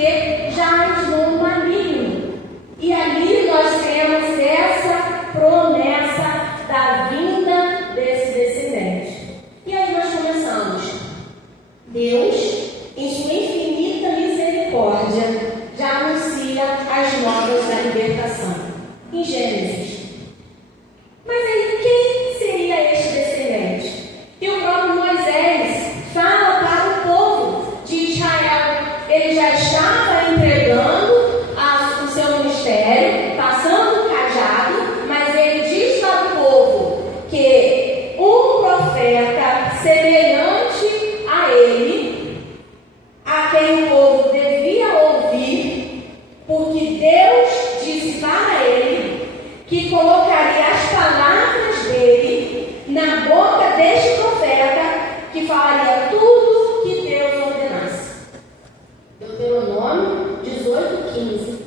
porque jaz no maligno. E ali nós temos essa promessa da vinda desse descendente. E aí nós começamos. Deus, em sua infinita misericórdia, já anuncia as novas da libertação. Em Gênesis. Mas aí, quem seria este descendente? E o próprio Moisés fala para o povo de Israel. Ele já estava entregando o seu ministério, passando o cajado, mas ele diz para o povo que um profeta semelhante a ele, a quem o povo devia ouvir, porque Deus disse para ele que colocaria as palavras dele na boca deste profeta, que falaria tudo que Deus ordenasse. Deuteronômio 18:15.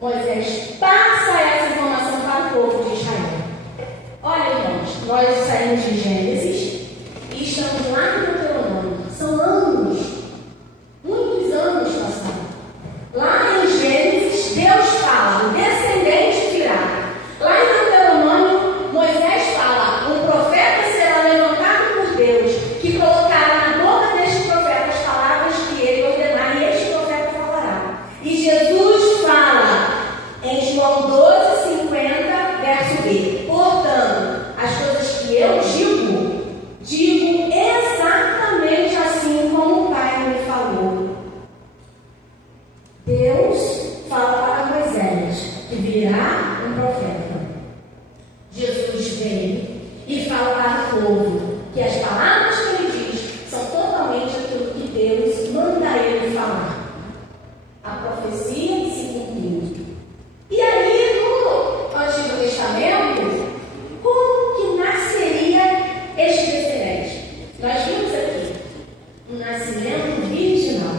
Moisés passa essa informação para o povo de Israel. Olha, irmãos, nós saímos de Gênesis e estamos lá no Deuteronômio. São anos, muitos anos passados. Lá em Gênesis, Deus fala, o descendente virá. Lá em Deuteronômio, Moisés fala, um profeta será levantado por Deus, que colocará na boca deste profeta as palavras que ele ordenar, e este profeta falará. E Jesus fala em João 12:50, verso B. Portanto, as coisas que eu digo exatamente assim como o Pai me falou. Deus fala para Moisés que virá um profeta. Jesus veio e fala para o povo que as palavras que ele diz são totalmente aquilo que Deus manda ele falar. A profecia se cumpriu. E aí, no Antigo Testamento, como que nasceria este descendente? Nós vimos aqui um nascimento virginal.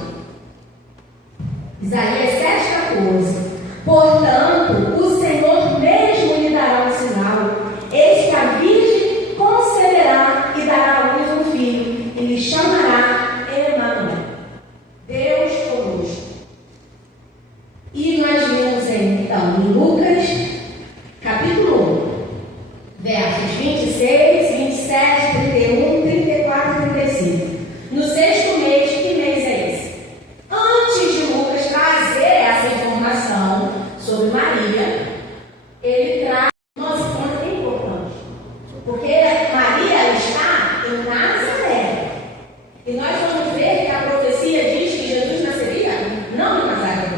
Isaías 7:14. Portanto, o Senhor mesmo lhe dará um sinal. Eis que a virgem conceberá e dará à luz um filho, e lhe chamará Emanuel. Deus conosco. E nós vimos então em Lucas, capítulo 1, versos 26, 27, 31, 34 e 35. No sexto mês, que mês é esse? Antes de Lucas trazer essa informação sobre Maria, ele traz uma ponto importante. Porque Maria está em Nazaré. E nós vamos ver que a profecia diz que Jesus nasceria não em Nazaré.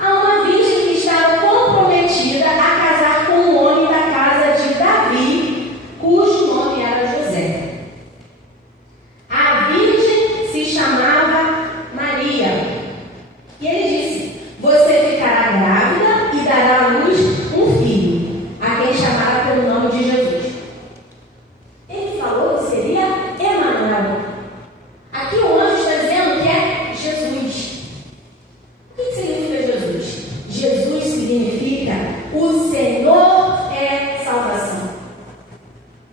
Há uma virgem que estava comprometida a casar com um homem da casa de Davi, cujo nome era José. A virgem se chamava Maria. E ele disse: você ficará grávida e dará à luz um filho, a quem chamará pelo nome de Jesus. Ele falou que seria Emanuel. Aqui o anjo está dizendo que é Jesus. O que significa Jesus? Jesus significa o Senhor é salvação.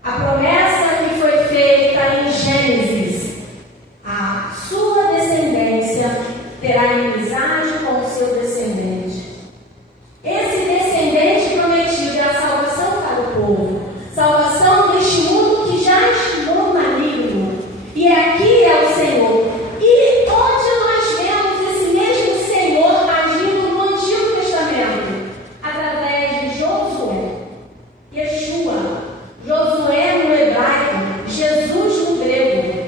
A promessa que foi feita em Gênesis, a sua descendência terá inimizade com o seu descendente. Esse descendente prometido é a salvação para o povo, salvação deste mundo que já está no maligno. E aqui é o Senhor. E onde nós vemos esse mesmo Senhor agindo no Antigo Testamento? Através de Josué, Yeshua, Josué no hebraico, Jesus no grego.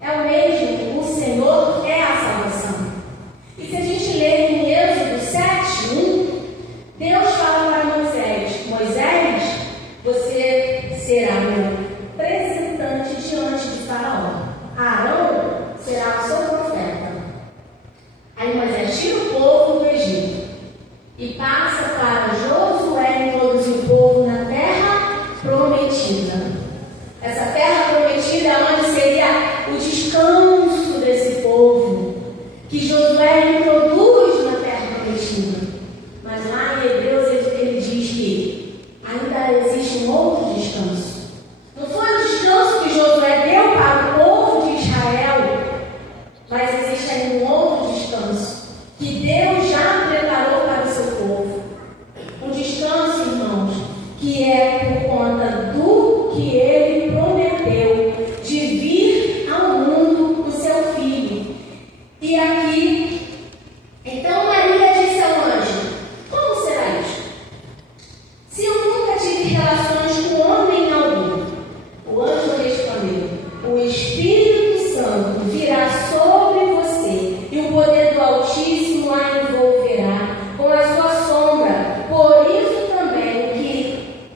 É o mesmo, o Senhor é a salvação. E se a gente ler em Êxodo 7:1, Deus fala para Moisés: Moisés, você será meu representante diante de Faraó. Arão será o seu profeta. Aí Moisés tira o povo do Egito e passa para Josué introduzir o povo na terra prometida. Essa terra prometida é onde seria o descanso desse povo, que Josué introduz na terra prometida. Mas lá em Hebreus ele diz que ainda existe um outro descanso. Não foi o descanso que Josué deu para o povo de Israel, mas existe ainda um outro descanso. E aqui, então Maria disse ao anjo: como será isto? Se eu nunca tive relações com homem algum. O anjo respondeu: o Espírito Santo virá sobre você, e o poder do Altíssimo a envolverá com a sua sombra. Por isso também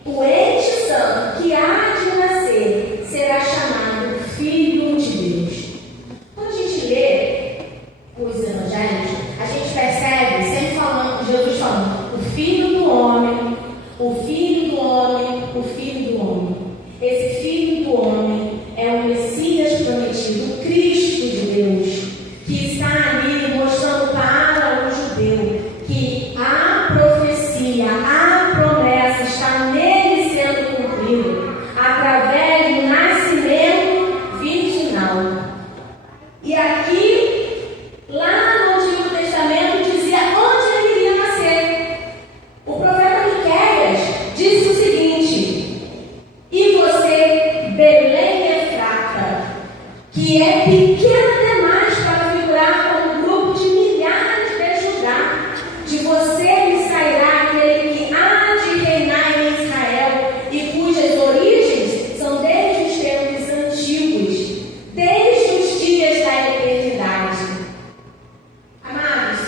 o ente santo que há de nascer será chamado Filho de Deus. Quando a gente lê os evangelhos, a gente percebe, sempre falando, Jesus falando, o Filho do Homem, o Filho do Homem, o Filho do Homem. Esse Filho do Homem é o Messias prometido, o Cristo de Deus, que está ali mostrando para o judeu que a profecia, a promessa está nele sendo cumprida através do nascimento virginal. E aqui, lá no Antigo Testamento, dizia onde ele iria nascer. O profeta Miqueias disse o seguinte: e você, Belém Efrata, que é pequena demais para figurar com um grupo de milhares de Judá, de você me sairá aquele que há de reinar em Israel e cujas origens são desde os tempos antigos, desde os dias da eternidade. Amados,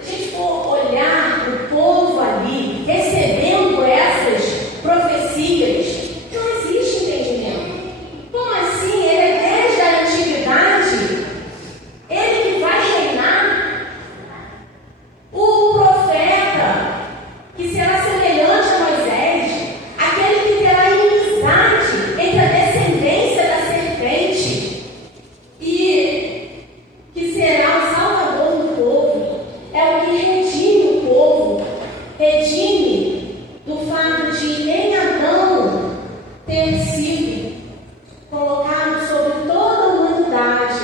se a gente for olhar o povo ali recebendo essas profecias, não existe entendimento. Como assim? Ele é desde a antiguidade? Ele que vai reinar? O profeta que será semelhante a Moisés, aquele que terá inimizade entre a descendência da serpente e que será o salvador do povo, é o que redime o povo, redime do fato de em Adão ter sido colocado sobre toda a humanidade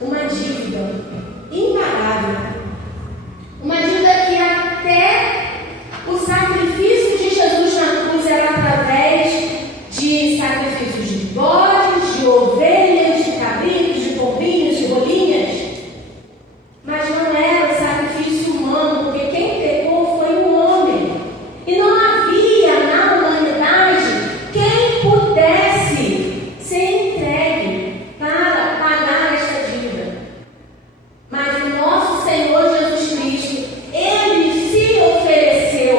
uma dívida impagável. Uma dívida que até o sacrifício de Jesus na cruz era através de sacrifícios de bodes, de ovelhas, de cabritos, de pombinhos, de rolinhas. Mas não era o sacrifício humano, porque quem pecou foi o homem. E não havia na humanidade quem pudesse ser entregue para pagar esta dívida. Mas o nosso Senhor Jesus Cristo, Ele se ofereceu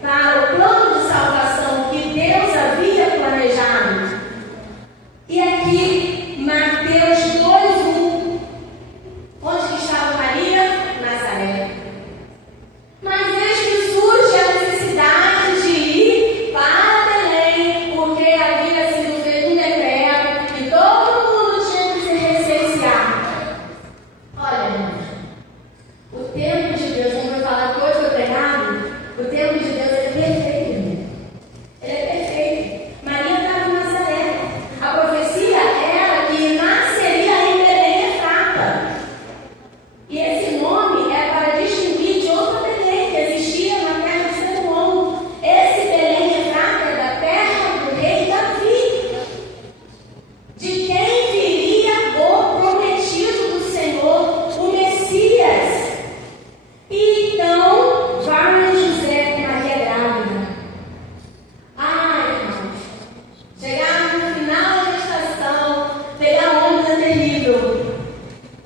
para o plano de salvação que Deus havia planejado. E aqui, Mateus 2:1, onde que estava Maria? Nazaré. Mas eis que surge a necessidade de ir para Belém, porque havia sido feito um decreto e todo mundo tinha que se recensear. Olha, irmãos, o tempo de Deus, como eu falar que hoje foi pregado, o tempo de Deus é perfeito, irmão. Ele é perfeito. Maria estava em Nazaré. A profecia era que nasceria em Belém Efrata. E esse nome é para distinguir de outra Belém que existia na terra de Salomão. Esse Belém Efrata é da terra do rei Davi, de quem viria o prometido do Senhor, o Messias. E então vai José com Maria grávida. Ai, irmãos, chegar no final da gestação, pegar o ônibus é terrível.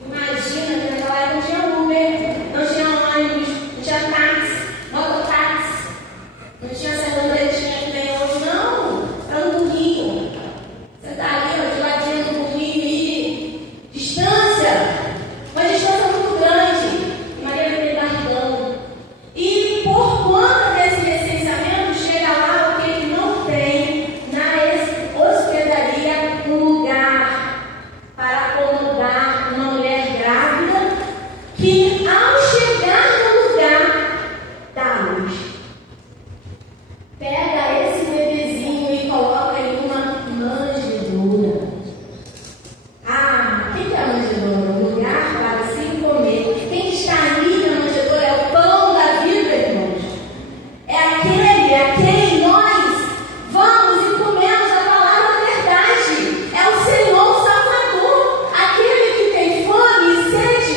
Imagina que naquela época não tinha Uber, não tinha ônibus, não tinha táxi, mototáxi, não tinha essa bandetinha que tem hoje, não. Era um burrinho. Você está ali, ó, de ladinho no burrinho e distância, uma distância muito grande. Maria veio largando. E por conta desse licenciamento, chega lá porque ele não tem na hospedaria um lugar para acomodar uma mulher grávida que, ao chegar no lugar, dá à luz. Pega esse bebezinho e coloca em uma manjedoura. Ah, o que é a manjedoura? Um lugar para se comer. Quem está ali na manjedoura é o pão da vida, irmãos. É aquele a quem nós vamos e comemos a palavra da verdade. É o Senhor Salvador, aquele que tem fome e sede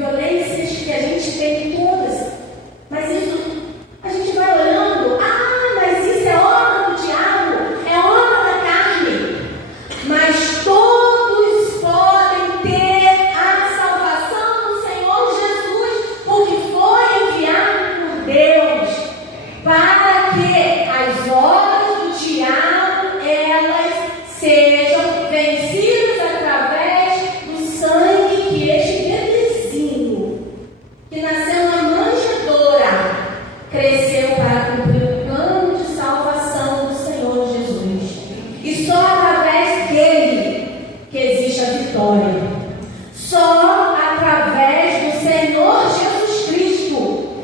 violências que a gente vê todas, mas isso a gente vai olhando, mas isso é obra do diabo, é obra da carne, mas todos podem ter a salvação do Senhor Jesus, porque foi enviado por Deus, para que as obras do diabo, elas sejam vencidas através do sangue que este bebezinho, que nasceu na manjedoura, cresceu para cumprir o plano de salvação do Senhor Jesus. E só através dele que existe a vitória. Só através do Senhor Jesus Cristo.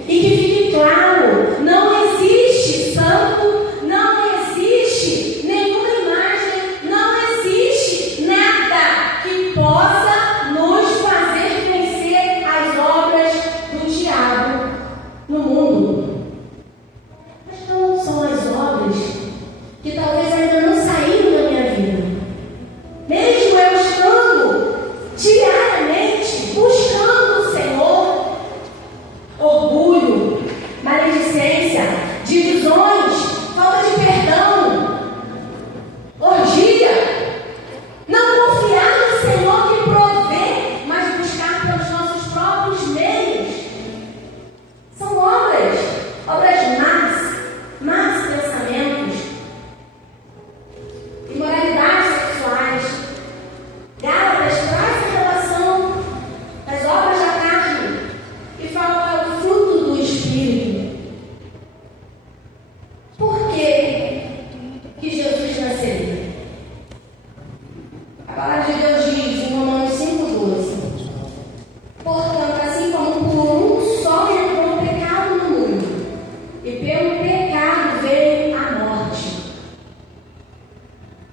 E que fique claro, não existe santo, não existe nenhuma imagem, não existe nada que possa nos fazer vencer as obras do diabo no mundo. Mas não são as obras que talvez ainda não saíram da minha vida. Mesmo eu estando diariamente buscando o Senhor, orgulho, maledicência, divisões, falta de perdão, orgia, não confiar no Senhor que provê, mas buscar pelos nossos próprios meios. São obras más pensamentos, imoralidades sexuais. Gálatas traz a relação das obras da carne e fala o fruto do Espírito. Por que Jesus nasceria? A palavra de Deus diz em Romanos 5,12: portanto, assim como por um só entrou o pecado no mundo, e pelo pecado veio a morte,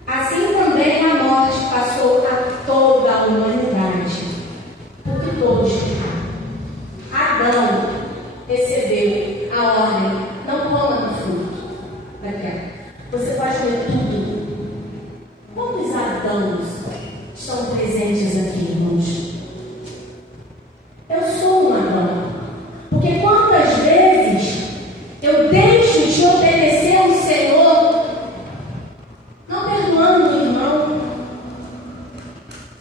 assim também a morte passou a toda a humanidade, porque todos pecaram. Adão recebeu a ordem: não coma do fruto da terra. Você pode comer tudo. Quantos Adãos estão presentes aqui, irmãos? Eu sou um Adão. Porque quantas vezes eu deixo de obedecer ao Senhor, não perdoando o irmão,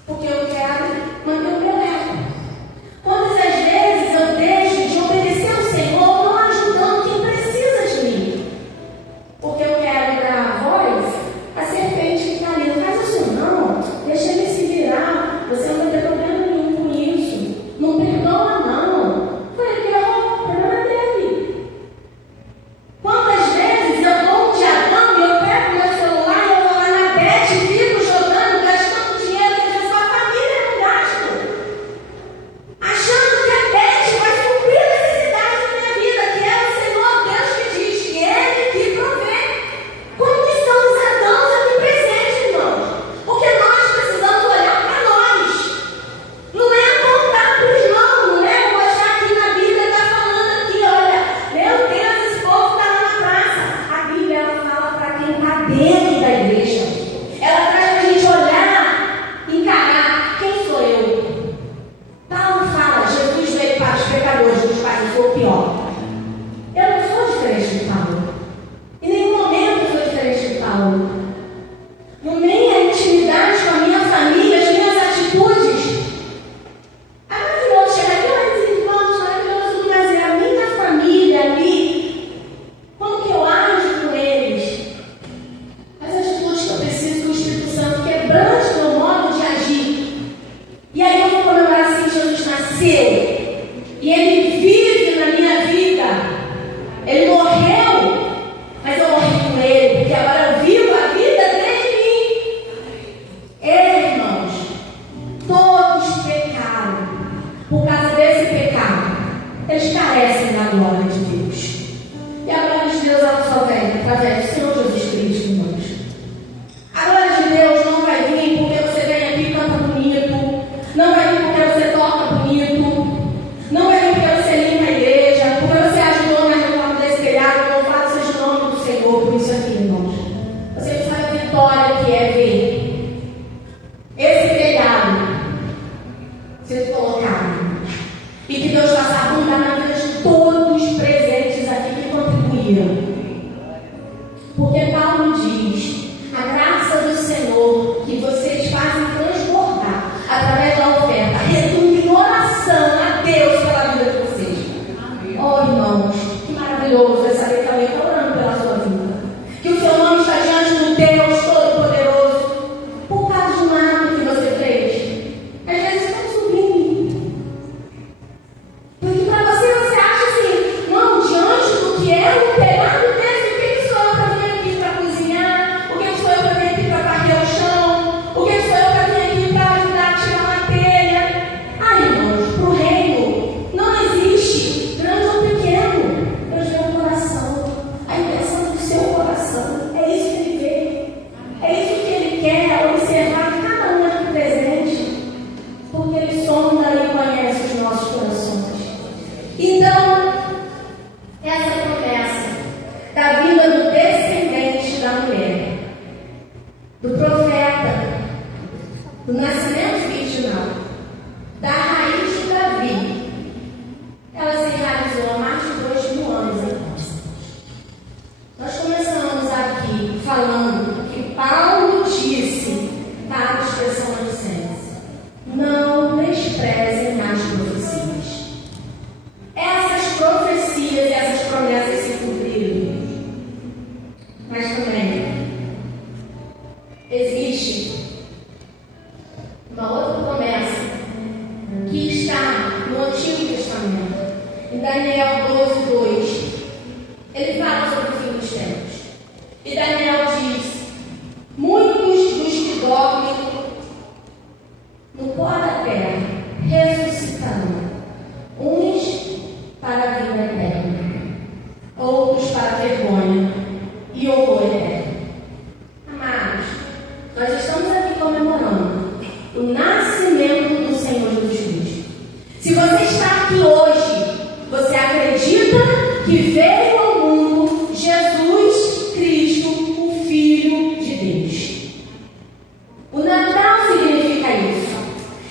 porque eu quero manter o meu ego. Quantas as vezes eu deixo de obedecer ao Senhor, não ajudando quem precisa de mim, porque eu quero dar voz à serpente que está ali. Não faz isso não, deixa ele se virar, você não vai ter problema nenhum com isso, não perdoa não, foi ele que errou, o problema é dele. Quantas vezes eu dou um diadão e eu pego meu celular e eu vou lá na Bet e fico jogando, gastando dinheiro que a sua família não gasta, achando que a Bet vai suprir a necessidade da minha vida, que é o Senhor Deus que diz, que Ele que provê. Como que são os Adãos aqui presentes, irmãos? Porque nós precisamos olhar para nós. Não é apontar para o irmão, não é mostrar aqui na Bíblia, está falando aqui, olha, meu Deus, esse povo está lá na praça. A Bíblia, ela fala para quem está dentro da igreja. Ela traz para a gente olhar, encarar, quem sou eu? Paulo fala, Jesus veio para os pecadores, dos quais eu sou o pior. Eu não sou diferente de Paulo. Em nenhum momento eu sou diferente de Paulo. No meio da intimidade com a minha família, as minhas atitudes, é maravilhoso chegar aqui, mas irmãos, maravilhoso, mas é a minha família ali, como que eu ajo com eles, as atitudes que eu preciso do Espírito Santo quebrante o meu modo de agir. E aí eu vou comemorar assim: Jesus nasceu e Ele vive na minha vida. Ele morreu, mas eu morri com Ele, porque agora eu vivo a vida dele em mim. Irmãos, todos pecaram. Por causa desse pecado, eles carecem da glória de Deus. E a glória de Deus, ela só vem através do Senhor Jesus Cristo, irmãos. A glória de Deus não vai vir porque você vem aqui e canta bonito, não vai vir porque você toca bonito, não vai vir porque você limpa a igreja, porque você ajudou na reforma desse telhado. Louvado seja o nome do Senhor por isso aqui, irmãos. Você não sabe a vitória que é ver esse telhado sendo colocado. Daniel 12:2, ele fala sobre o fim dos tempos. E Daniel diz: muitos dos que dormem no pó da terra ressuscitarão, uns para a vida eterna, outros para a vergonha e horror eterno. Amados, nós estamos aqui comemorando o nascimento do Senhor Jesus Cristo. Se você está aqui hoje, você acredita que veio ao mundo Jesus Cristo, o Filho de Deus. O Natal significa isso.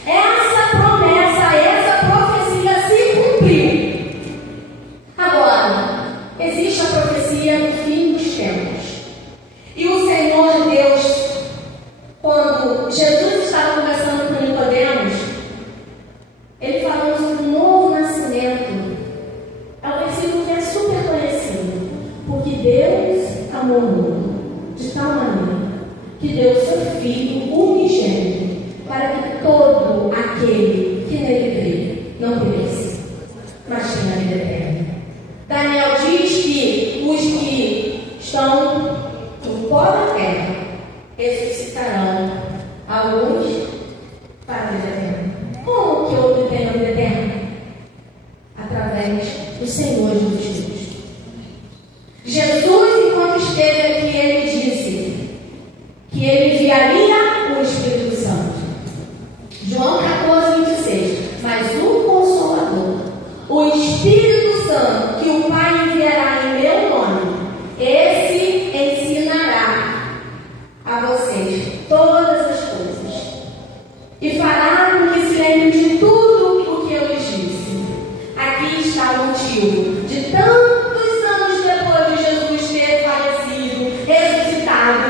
Essa promessa, essa profecia se cumpriu. Agora, existe a profecia do fim dos tempos. E o Senhor Deus, quando Jesus estava conversando com Nicodemos, ele falou sobre um novo nascimento. É um versículo que é super conhecido. Porque Deus amou o mundo de tal maneira que deu seu Filho unigênito, para que todo aquele que nele crê não pereça, mas tenha a vida eterna. Daniel diz que os que estão no pó da terra ressuscitarão, alguns para a vida eterna. Como que eu obtenho a vida eterna? Através do Senhor Jesus Cristo. Jesus, enquanto esteve aqui, ele disse que ele enviaria o Espírito Santo. João 14:26. Mas o Consolador, o Espírito Santo, que o Pai enviará em meu nome, esse ensinará a vocês todas as coisas e fará com que se lembrem de tudo o que eu lhes disse. Aqui está o motivo de tantos anos depois de Jesus ter falecido, ressuscitado,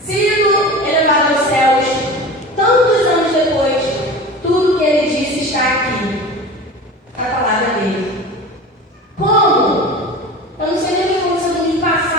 sido elevado aos céus, tantos anos depois, tudo que ele disse está aqui, a palavra dele. Como? Eu não sei nem o que aconteceu no ano passado.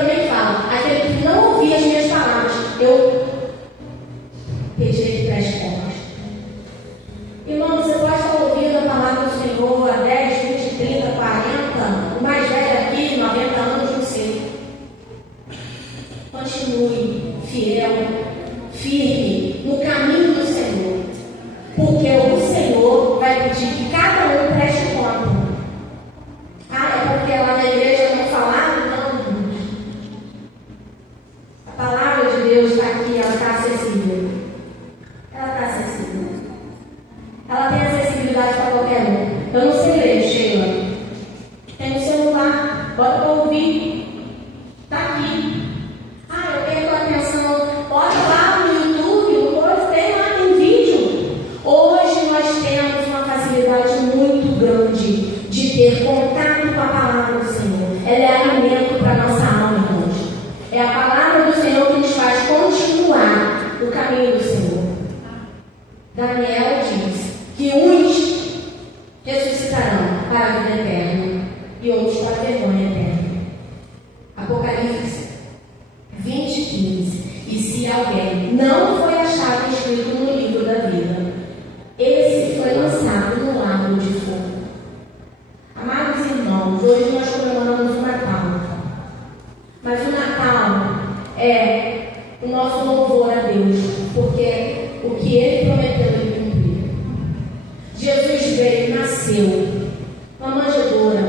também fala, aquele que não ouvir as minhas palavras, eu pedirei que preste contas. Irmão, você pode estar ouvindo a palavra do Senhor há 10, 20, 30, 40, o mais velho aqui, 90 anos, não sei. Continue fiel, firme no caminho do Senhor, porque o Senhor vai pedir que cada um preste conta. É porque lá na igreja não falaram? Não. A palavra de Deus está aqui, ela está acessível. Ela está acessível. Ela tem acessibilidade para qualquer um. Eu não sei ler, Sheila. Tem um celular, bota para ouvir. Está aqui. Eu tenho a atenção. Bota lá no YouTube, tem lá em vídeo. Hoje nós temos uma facilidade muito grande de ter contato com a palavra do Senhor. Ela é alimento para a nossa alma, irmãos. É a palavra do Senhor que nos faz continuar no caminho do Senhor. Daniel diz que uns ressuscitarão para a vida eterna e outros para a vergonha eterna. Apocalipse 20:15. E se alguém não foi achado escrito no livro da vida, esse foi lançado no lago de fogo. Amados irmãos, hoje nós comemoramos o Natal. Mas o Natal é o nosso louvor a Deus, porque o que Ele prometeu, Ele cumpriu. Jesus veio, nasceu, uma manjedoura.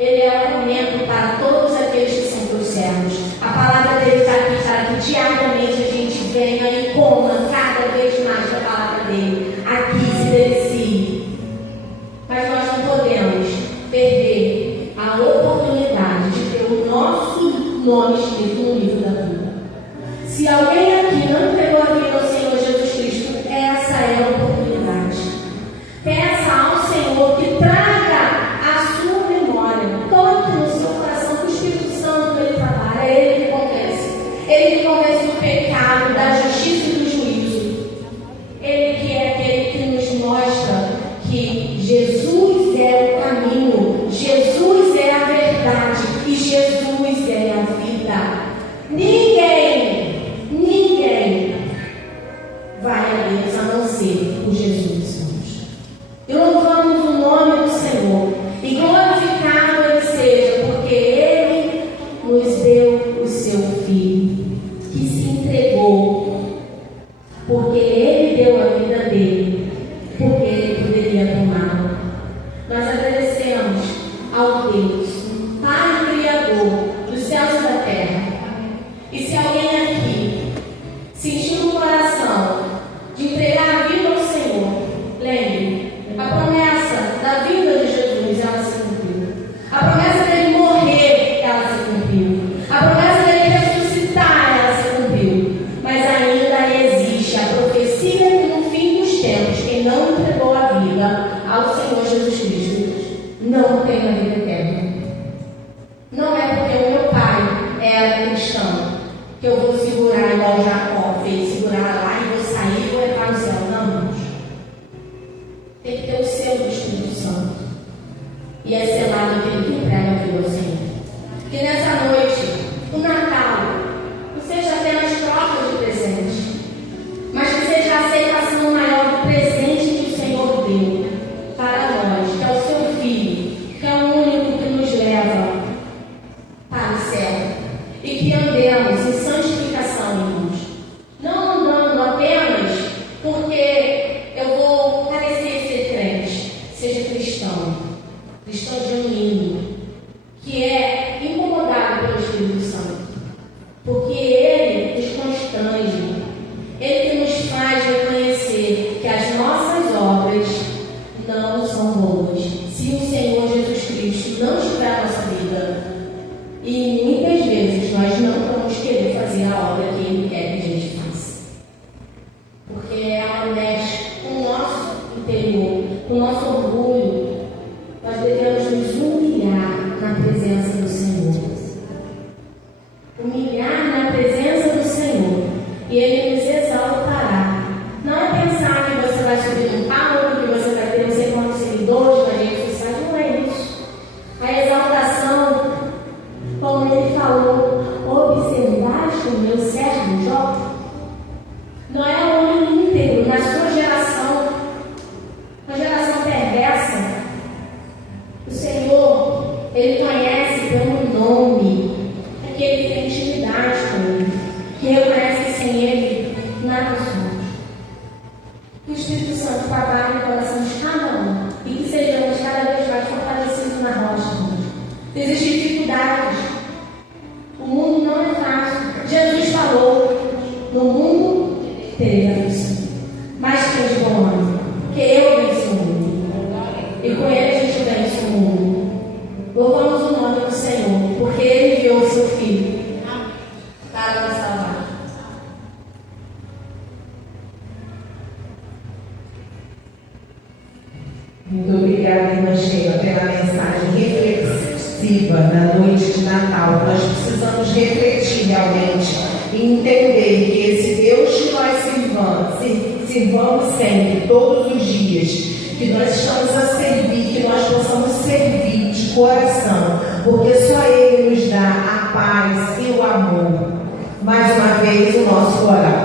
Ele é o alimento para todos aqueles que são por servos. A palavra dele está aqui, para que diariamente a gente venha e coma cada vez mais da palavra dele. Aqui se delicie. Mas nós não podemos perder a oportunidade de ter o nosso nome escrito no livro da vida. Se alguém aqui não entregou a vida ao Senhor Jesus Cristo, essa é a oportunidade. Peça ao Senhor que traga a sua memória, toque no seu coração, que o Espírito Santo ele trabalha, é Ele que convence. Ele que convence do pecado, da justiça e do juízo. Ele que é aquele que nos mostra que Jesus é o caminho, Jesus é a verdade e Jesus é a vida. Ninguém vai a Deus a não ser por Jesus, irmãos. E louvamos o nome do Senhor e glorificado Ele seja, porque Ele nos deu o seu Filho, que se entregou, porque Ele deu a vida dele, porque Ele poderia tomá-lo. Nós agradecemos ao Deus, Pai Criador dos céus e da terra. E se alguém aqui sentiu no coração de entregar a vida ao Senhor, lembre, a promessa da vida de Jesus, ela se cumpriu. A promessa dele morrer, ela se cumpriu. A promessa dele ressuscitar, ela se cumpriu. Mas ainda existe a profecia que no fim dos tempos, quem não entregou a vida ao Senhor Jesus Cristo, não tem a vida eterna. Não é porque o meu pai era cristão que eu vou segurar igual Jacó fez, segurar lá e vou sair e vou entrar no céu. Não, irmãos. Tem que ter o selo do Espírito Santo. E é selado aquele que entrega a vida ao Senhor. Que nessa noite, o Natal, não seja apenas troca de presente, mas que seja a aceitação maior do presente que o Senhor deu para nós, que é o seu Filho, que é o único que nos leva para o céu. E que andemos em santificação, irmãos. Não andando apenas porque eu vou parecer ser crente. Seja cristão. Cristão genuíno. Que é incomodado pelo Espírito Santo. Porque Ele nos constrange. Ele que nos faz reconhecer que as nossas obras não são boas. Se o Senhor Jesus Cristo não estiver na nossa vida. E muitas vezes nós não vamos querer fazer a obra que Ele quer que a gente faça. Porque ela mexe com o nosso interior, com o nosso orgulho. Nós devemos nos humilhar na presença do Senhor. Humilhar na presença do Senhor. E Ele nos exaltará. Não é pensar que você vai subir num palco, que você vai ter não sei quantos seguidores na rede social. Não é isso. A exaltação, como Ele falou, que ele tem intimidade com ele, que reconhece que sem ele nada somos. Que o Espírito Santo trabalhe no coração de cada um e que sejamos cada vez mais fortalecidos na rocha. Existem dificuldades, o mundo não é fácil. Jesus falou: no mundo tereis aflição, mas tem de bom ânimo, que eu venço o mundo, e com ele a gente vence o mundo. Louvamos o nome do Senhor, porque ele enviou o seu Filho para nos salvar. Muito obrigada, irmã Sheila, pela mensagem reflexiva na noite de Natal. Nós precisamos refletir realmente e entender que esse Deus que nós sirvamos sempre, todos os dias, que nós estamos a servir, que nós possamos servir de coração, porque só Ele nos dá a paz e o amor. Mais uma vez, o nosso coração.